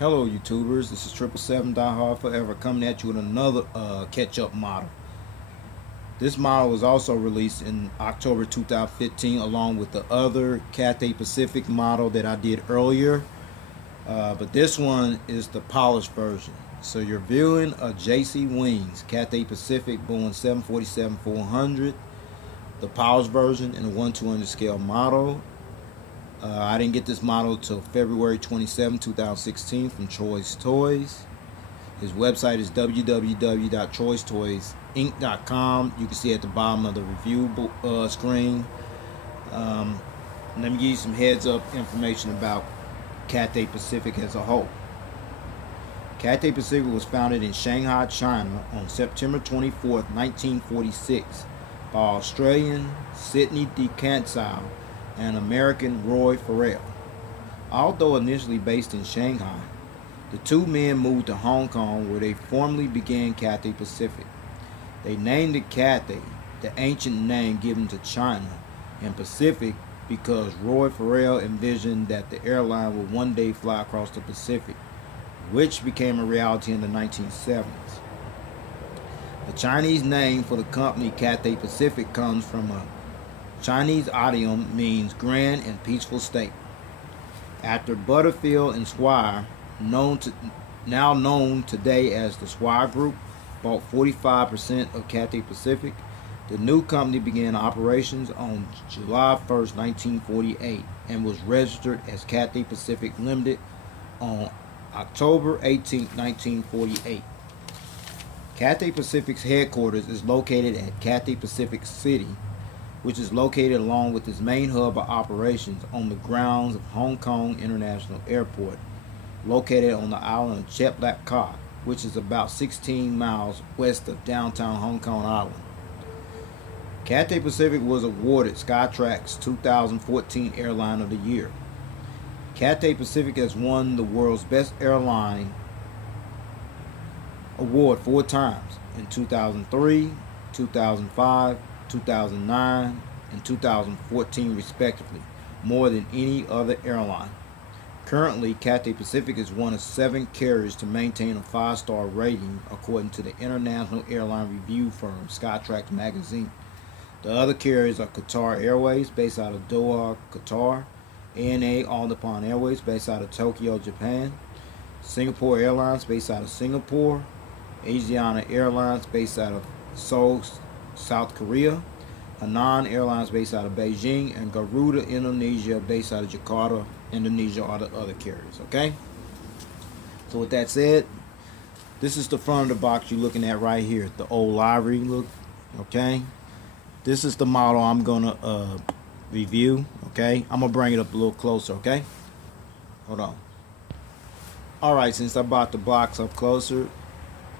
Hello YouTubers, this is 777 Die Hard Forever coming at you with another catch-up model. This model was also released in October 2015 along with the other Cathay Pacific model that I did earlier. But this one is the polished version. So you're viewing a JC Wings Cathay Pacific Boeing 747-400, the polished version in a 1/200 scale model. I didn't get this model till February 27, 2016 from Choice Toys. His website is www.choicetoysinc.com. You can see at the bottom of the review screen. Let me give you some heads up information about Cathay Pacific as a whole. Cathay Pacific was founded in Shanghai, China on September 24, 1946 by Australian Sidney de Cantzile and American Roy Ferried. Although initially based in Shanghai, the two men moved to Hong Kong where they formally began Cathay Pacific. They named it Cathay, the ancient name given to China, and Pacific because Roy Ferried envisioned that the airline would one day fly across the Pacific, which became a reality in the 1970s. The Chinese name for the company Cathay Pacific comes from a Chinese idiom means grand and peaceful state. After Butterfield and Swire, now known today as the Swire Group, bought 45% of Cathay Pacific, the new company began operations on July 1st, 1948 and was registered as Cathay Pacific Limited on October 18, 1948. Cathay Pacific's headquarters is located at Cathay Pacific City, which is located along with its main hub of operations on the grounds of Hong Kong International Airport, located on the island of Chek Lap Khat, which is about 16 miles west of downtown Hong Kong Island. Cathay Pacific was awarded Skytrax's 2014 Airline of the Year. Cathay Pacific has won the world's best airline award 4 times, in 2003, 2005, 2009, and 2014 respectively, more than any other airline. Currently, Cathay Pacific is one of 7 carriers to maintain a 5-star rating according to the international airline review firm Skytrax magazine. The other carriers are Qatar Airways, based out of Doha, Qatar; ANA All Nippon Airways, based out of Tokyo, Japan; Singapore Airlines, based out of Singapore; Asiana Airlines, based out of Seoul, South Korea; Hanan Airlines, based out of Beijing; and Garuda Indonesia, based out of Jakarta, Indonesia, are the other carriers. Okay, so with that said, this is the front of the box you're looking at right here, the old livery look. Okay, this is the model I'm gonna review. Okay, I'm gonna bring it up a little closer. Okay, hold on. Alright, since I brought the box up closer,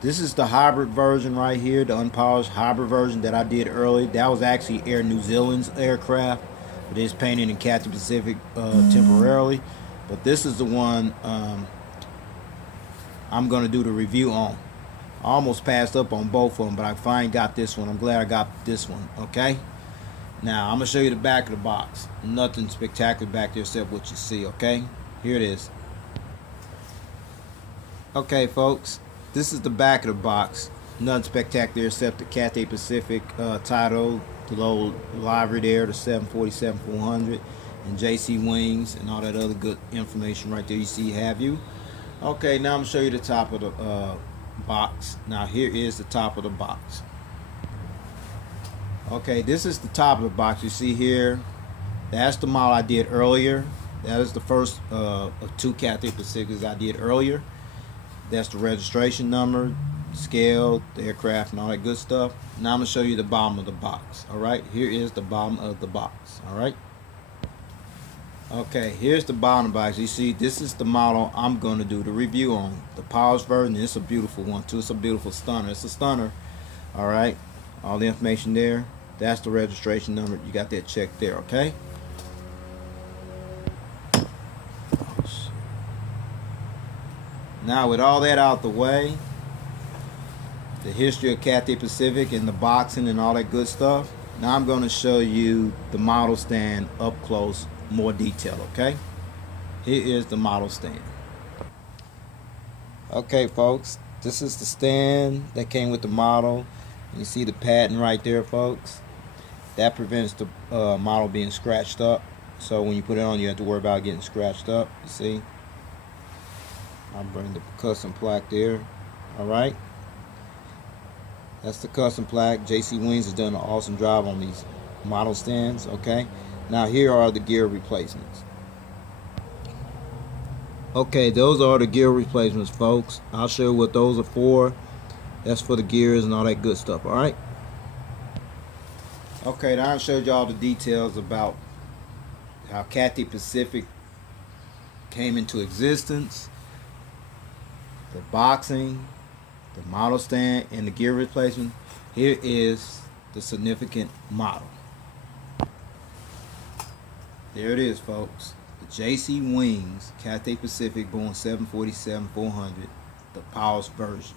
this is the hybrid version right here, the unpolished hybrid version that I did earlier. That was actually Air New Zealand's aircraft, but it's painted in Cathay Pacific temporarily. But this is the one I'm going to do the review on. I almost passed up on both of them, but I finally got this one. I'm glad I got this one. Okay, now I'm going to show you the back of the box. Nothing spectacular back there except what you see. Okay, here it is. Okay folks, this is the back of the box. Nothing spectacular except the Cathay Pacific title, the little livery there, the 747-400, and JC Wings, and all that other good information right there. You see, have you? Okay, now I'm going to show you the top of the box. Now here is the top of the box. Okay, this is the top of the box. You see here, that's the model I did earlier. That is the first of 2 Cathay Pacifics I did earlier. That's the registration number, scale, the aircraft, and all that good stuff. Now I'm going to show you the bottom of the box. Alright, here is the bottom of the box. Alright. Okay, here's the bottom of the box. You see, this is the model I'm going to do the review on. The polished version. It's a beautiful one too. It's a beautiful stunner. It's a stunner. Alright, all the information there. That's the registration number. You got that checked there. Okay. Now with all that out the way, the history of Cathay Pacific and the boxing and all that good stuff, now I'm going to show you the model stand up close, more detail. Okay, here is the model stand. Okay, folks, this is the stand that came with the model. You see the patent right there, folks. That prevents the model being scratched up. So when you put it on, you have to worry about getting scratched up. You see? I'll bring the custom plaque there. Alright. That's the custom plaque. JC Wings has done an awesome job on these model stands. Okay. Now here are the gear replacements. Okay, those are the gear replacements, folks. I'll show you what those are for. That's for the gears and all that good stuff. Alright. Okay, now I showed y'all the details about how Cathay Pacific came into existence, the boxing, the model stand, and the gear replacement. Here is the significant model. There it is, folks. The JC Wings Cathay Pacific B747-400, the polished version.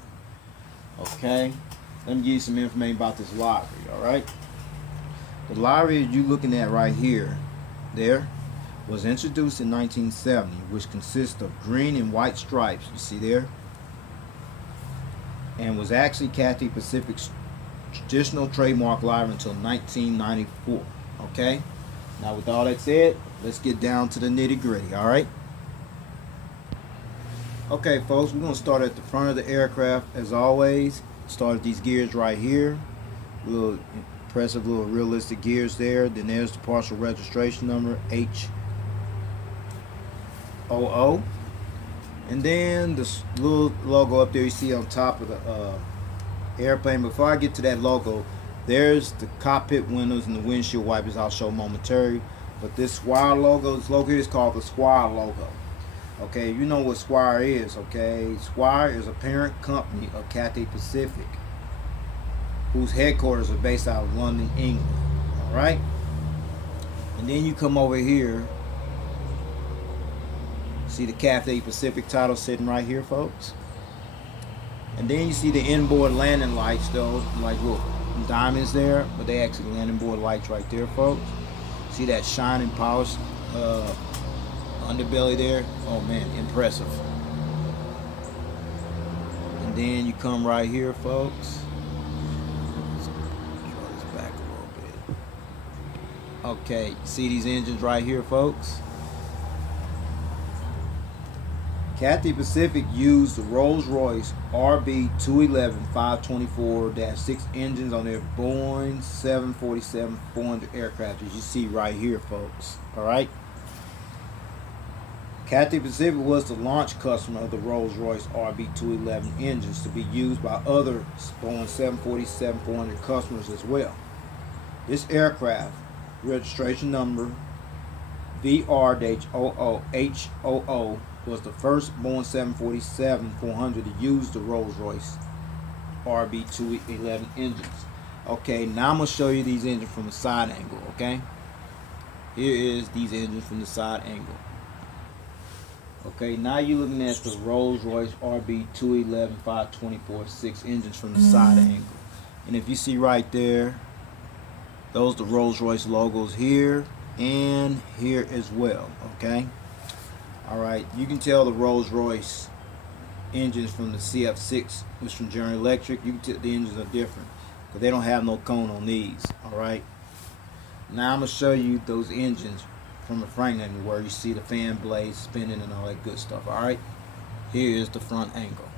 Okay, let me give you some information about this livery. Alright, the livery you're looking at right here, there, was introduced in 1970, which consists of green and white stripes, you see there, and was actually Cathay Pacific's traditional trademark livery until 1994. Okay, now with all that said, let's get down to the nitty-gritty. Alright, okay, folks, we're going to start at the front of the aircraft as always. Start at these gears right here. Little impressive, little realistic gears there. Then there's the partial registration number, HOO. And then this little logo up there you see on top of the airplane. Before I get to that logo, there's the cockpit windows and the windshield wipers I'll show momentarily. But this Squire logo, this logo here is called the Squire logo. Okay, you know what Squire is, okay? Squire is a parent company of Cathay Pacific, whose headquarters are based out of London, England. Alright? And then you come over here. See the Cathay Pacific title sitting right here, folks? And then you see the inboard landing lights, though, like little diamonds there, but they actually landing board lights right there, folks. See that shining polished underbelly there? Oh man, impressive. And then you come right here, folks. Let's draw this back a little bit. Okay, see these engines right here, folks? Cathay Pacific used the Rolls-Royce RB211 524-6 engines on their Boeing 747-400 aircraft, as you see right here, folks. Alright? Cathay Pacific was the launch customer of the Rolls-Royce RB211 engines to be used by other Boeing 747-400 customers as well. This aircraft, registration number VRHOO, was the first Boeing 747-400 to use the Rolls-Royce RB211 engines. Okay, now I'm going to show you these engines from the side angle, okay? Here is these engines from the side angle. Okay, now you're looking at the Rolls-Royce RB211 524-6 engines from the side angle. And if you see right there, those are the Rolls-Royce logos here and here as well, okay? Alright, you can tell the Rolls-Royce engines from the CF6, which from General Electric. You can tell the engines are different because they don't have no cone on these. Alright, now I'm going to show you those engines from the front angle where you see the fan blades spinning and all that good stuff. Alright, here is the front angle.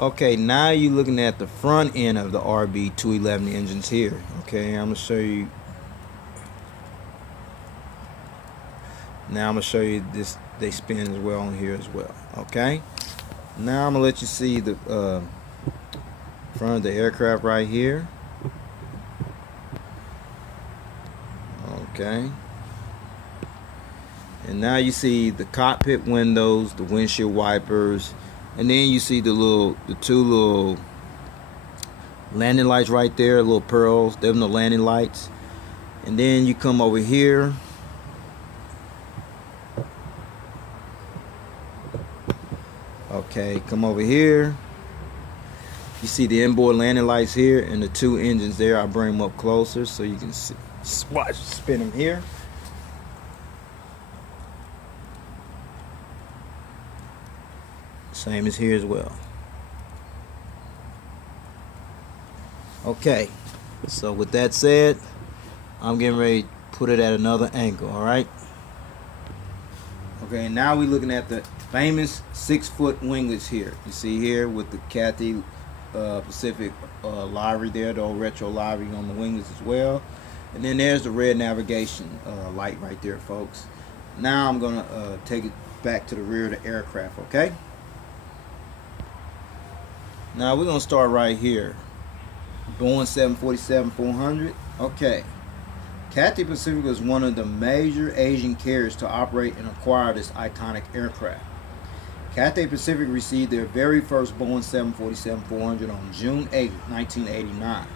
Okay, now you're looking at the front end of the RB211 engines here. Okay, I'm going to show you. Now I'm going to show you this, they spin as well on here as well. Okay, now I'm going to let you see the front of the aircraft right here. Okay, and now you see the cockpit windows, the windshield wipers, and then you see the two little landing lights right there, little pearls. They're the landing lights. And then you come over here. Okay, come over here. You see the inboard landing lights here and the two engines there. I'll bring them up closer so you can see. Watch, spin them here. Same as here as well. Okay, so with that said, I'm getting ready to put it at another angle. Alright. Okay, now we're looking at the famous 6-foot winglets here. You see here with the Cathay Pacific livery there, the old retro livery on the winglets as well. And then there's the red navigation light right there, folks. Now I'm going to take it back to the rear of the aircraft, okay? Now we're going to start right here. Boeing 747-400. Okay. Cathay Pacific was one of the major Asian carriers to operate and acquire this iconic aircraft. Cathay Pacific received their very first Boeing 747-400 on June 8, 1989,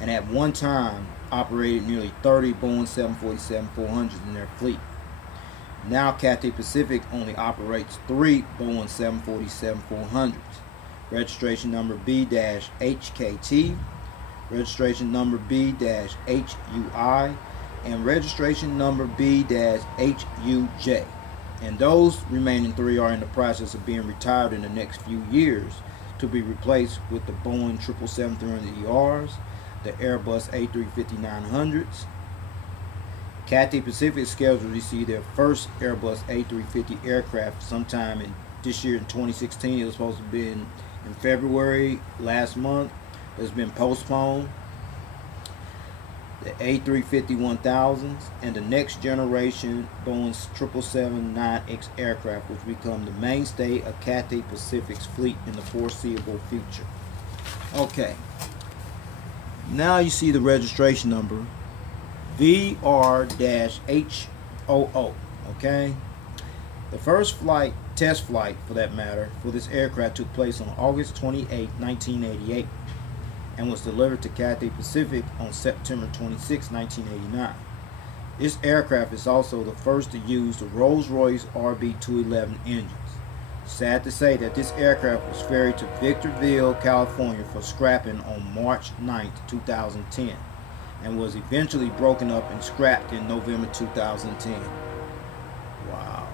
and at one time operated nearly 30 Boeing 747-400s in their fleet. Now Cathay Pacific only operates 3 Boeing 747-400s, registration number B-HKT, registration number B-HUI, and registration number B-HUJ. And those remaining 3 are in the process of being retired in the next few years to be replaced with the Boeing 777-300ERs, the Airbus A350-900s. Cathay Pacific is scheduled to receive their first Airbus A350 aircraft sometime in this year in 2016. It was supposed to be in February last month. It's been postponed. The A350-1000s and the next generation Boeing 777-9X aircraft, which become the mainstay of Cathay Pacific's fleet in the foreseeable future. Okay. Now you see the registration number VR-HOO. Okay. The first flight, test flight for that matter, for this aircraft took place on August 28, 1988. And was delivered to Cathay Pacific on September 26, 1989. This aircraft is also the first to use the Rolls-Royce RB211 engines. Sad to say that this aircraft was ferried to Victorville, California for scrapping on March 9, 2010, and was eventually broken up and scrapped in November 2010. Wow.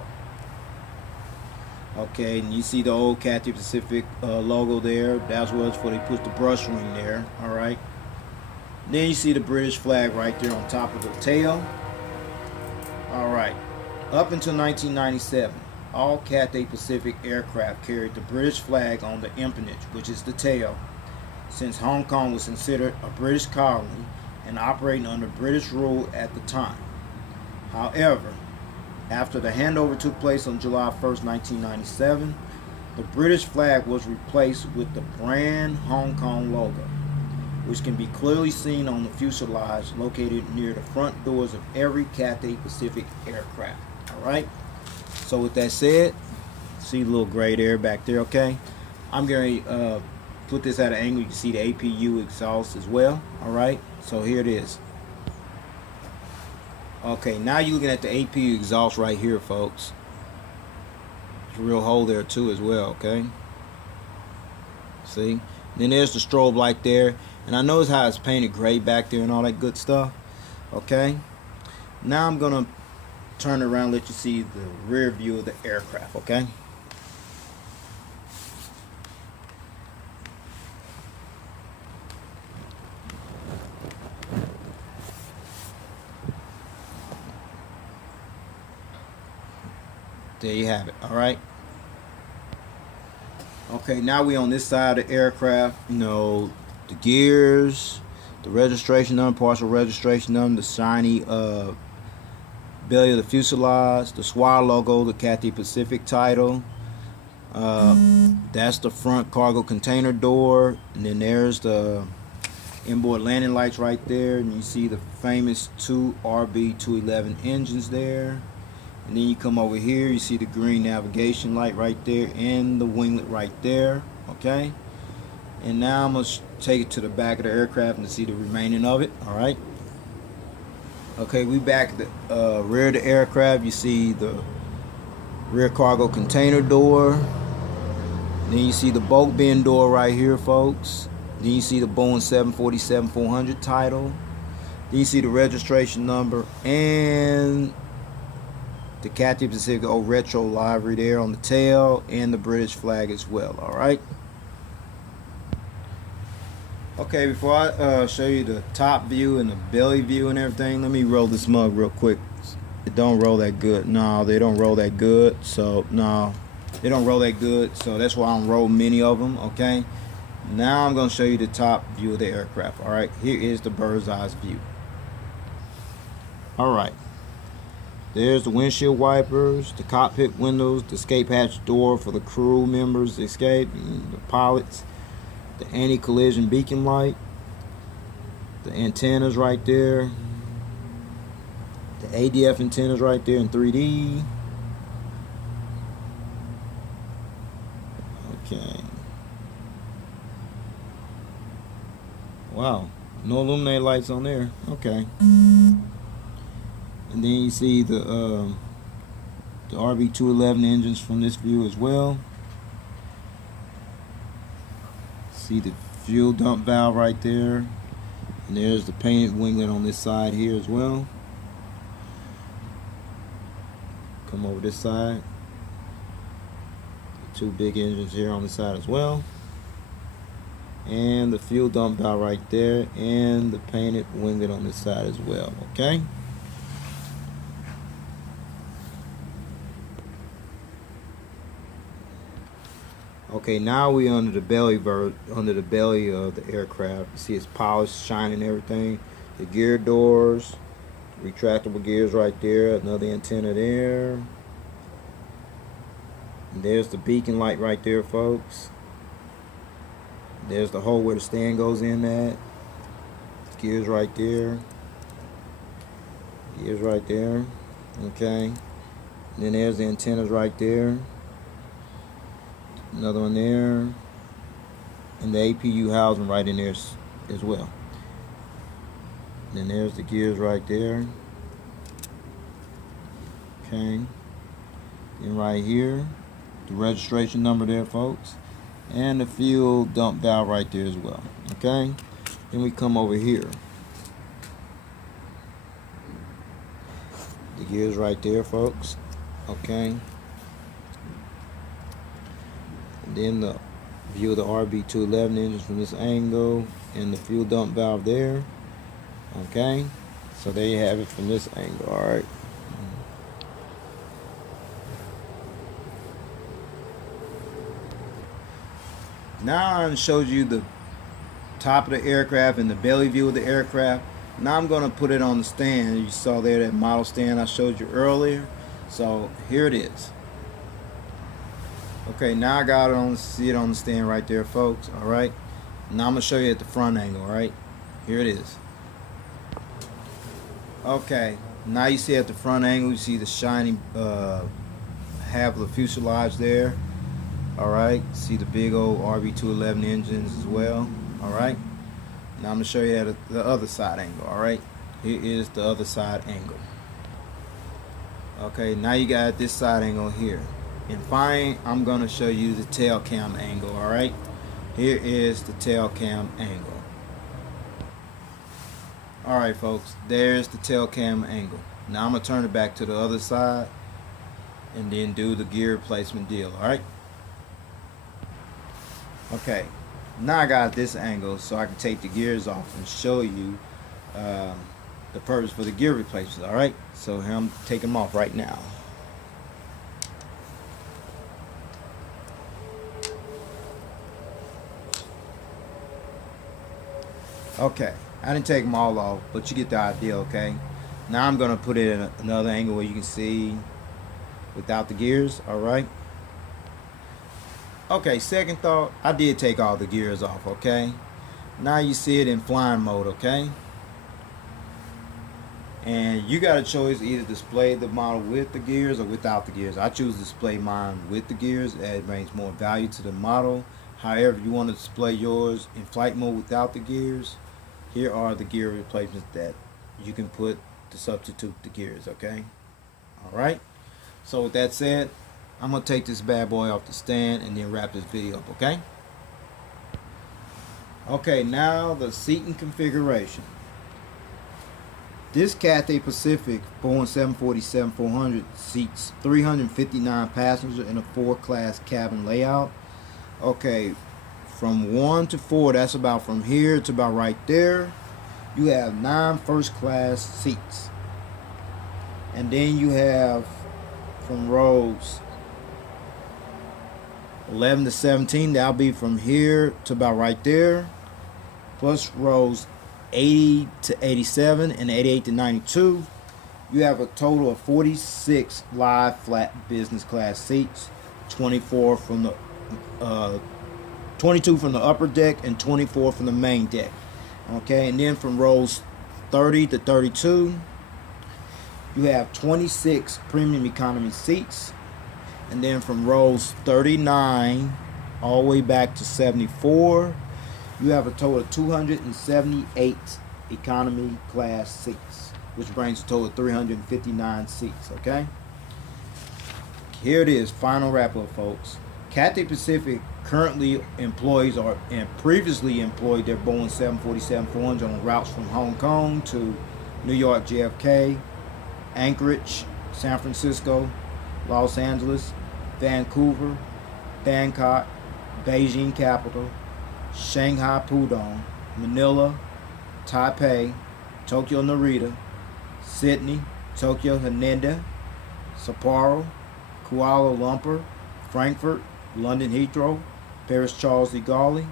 Okay, and you see the old Cathay Pacific logo there. That's where they put the brush ring there. Alright. Then you see the British flag right there on top of the tail. Alright. Up until 1997, all Cathay Pacific aircraft carried the British flag on the empennage, which is the tail, since Hong Kong was considered a British colony and operating under British rule at the time. However, after the handover took place on July 1st, 1997, the British flag was replaced with the brand Hong Kong logo, which can be clearly seen on the fuselage located near the front doors of every Cathay Pacific aircraft. Alright, so with that said, see the little gray there back there, okay? I'm going to put this at an angle. You can see the APU exhaust as well. Alright, so here it is. Okay, now you're looking at the APU exhaust right here, folks. There's a real hole there too as well, okay? See? Then there's the strobe light there. And I notice how it's painted gray back there and all that good stuff. Okay? Now I'm going to turn it around and let you see the rear view of the aircraft, okay? There you have it. All right. Okay, now we on this side of the aircraft. You know, the gears, the registration number, partial registration number, the shiny belly of the fuselage, the SWA logo, the Cathay Pacific title. That's the front cargo container door, and then there's the inboard landing lights right there, and you see the famous 2 RB211 engines there. And then you come over here, you see the green navigation light right there and the winglet right there. Okay, and now I'm going to take it to the back of the aircraft and see the remaining of it. Alright, okay, we back at the rear of the aircraft. You see the rear cargo container door. Then you see the bulk bin door right here, folks. Then you see the Boeing 747-400 title. Then you see the registration number and the Cathay Pacific Retro Livery there on the tail, and the British flag as well. Alright. Okay, before I show you the top view and the belly view and everything, let me roll this mug real quick. It don't roll that good. No, they don't roll that good. So no, they don't roll that good. So that's why I don't roll many of them. Okay. Now I'm gonna show you the top view of the aircraft. All right. Here is the bird's eye view. All right. There's the windshield wipers, the cockpit windows, the escape hatch door for the crew members to escape, the pilots, the anti-collision beacon light, the antennas right there, the ADF antennas right there in 3D. Okay. Wow, no illuminated lights on there. Okay. And then you see the RB211 engines from this view as well. See the fuel dump valve right there, and there's the painted winglet on this side here as well. Come over this side, the two big engines here on the side as well, and the fuel dump valve right there, and the painted winglet on this side as well. Okay. Okay, now we under the belly of the aircraft. You see it's polished, shining, everything. The gear doors, retractable gears right there, another antenna there. And there's the beacon light right there, folks. There's the hole where the stand goes in at. Gears right there. Gears right there. Okay. And then there's the antennas right there. Another one there, and the APU housing right in there as well. Then there's the gears right there. Okay. And right here, the registration number there, folks, and the fuel dump valve right there as well. Okay. Then we come over here. The gears right there, folks. Okay. Then the view of the RB211 engines from this angle, and the fuel dump valve there. Okay, so there you have it from this angle. All right. Now I showed you the top of the aircraft and the belly view of the aircraft. Now I'm going to put it on the stand. You saw there that model stand I showed you earlier. So here it is. Okay, now I got it on, see it on the stand right there, folks. All right. Now I'm gonna show you at the front angle. All right. Here it is. Okay. Now you see at the front angle, you see the shiny half of the fuselage there. All right. See the big old RB211 engines as well. All right. Now I'm gonna show you at the other side angle. All right. Here is the other side angle. Okay. Now you got this side angle here. And finally, I'm going to show you the tail cam angle. All right, here is the tail cam angle. All right, folks, there's the tail cam angle. Now I'm going to turn it back to the other side and then do the gear replacement deal. All right. Okay, now I got this angle so I can take the gears off and show you the purpose for the gear replacement. All right, so here I'm taking them off right now. Okay, I didn't take them all off, but you get the idea. Okay, now I'm gonna put it in another angle where you can see without the gears. All right. Okay, second thought, I did take all the gears off. Okay, now you see it in flying mode. Okay, and you got a choice, either display the model with the gears or without the gears. I choose to display mine with the gears. It brings more value to the model. However, you want to display yours in flight mode without the gears, here are the gear replacements that you can put to substitute the gears. Okay. All right. So with that said, I'm going to take this bad boy off the stand and then wrap this video up. Okay. Okay, now the seating configuration. This Cathay Pacific Boeing 747-400 seats 359 passengers in a 4-class cabin layout. Okay, from 1 to 4, that's about from here to about right there. You have 9 first-class seats. And then you have from rows 11 to 17, that'll be from here to about right there. Plus rows 80 to 87 and 88 to 92. You have a total of 46 live flat business class seats, 22 from the upper deck and 24 from the main deck. Okay, and then from rows 30 to 32, you have 26 premium economy seats. And then from rows 39 all the way back to 74, you have a total of 278 economy class seats, which brings a total of 359 seats. Okay, here it is, final wrap up, folks. Cathay Pacific currently employs and previously employed their Boeing 747-400 on routes from Hong Kong to New York JFK, Anchorage, San Francisco, Los Angeles, Vancouver, Bangkok, Beijing Capital, Shanghai Pudong, Manila, Taipei, Tokyo Narita, Sydney, Tokyo Haneda, Sapporo, Kuala Lumpur, Frankfurt, London Heathrow, Paris Charles de Gaulle,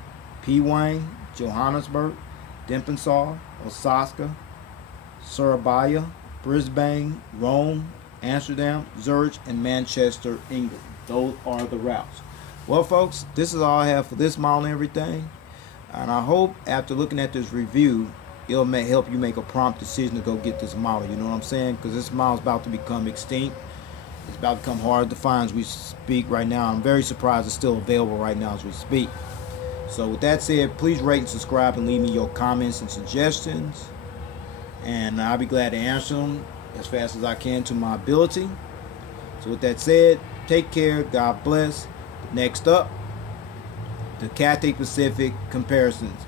Pewang, Johannesburg, Dempsey, Osaka, Surabaya, Brisbane, Rome, Amsterdam, Zurich, and Manchester, England. Those are the routes. Well, folks, this is all I have for this model and everything. And I hope after looking at this review, it'll help you make a prompt decision to go get this model. You know what I'm saying? Because this model is about to become extinct. It's about to become hard to find as we speak right now. I'm very surprised it's still available right now as we speak. So with that said, please rate and subscribe and leave me your comments and suggestions. And I'll be glad to answer them as fast as I can to my ability. So with that said, take care. God bless. Next up, the Cathay Pacific comparisons.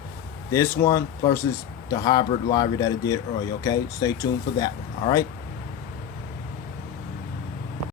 This one versus the hybrid livery that I did earlier. Okay, stay tuned for that one. All right.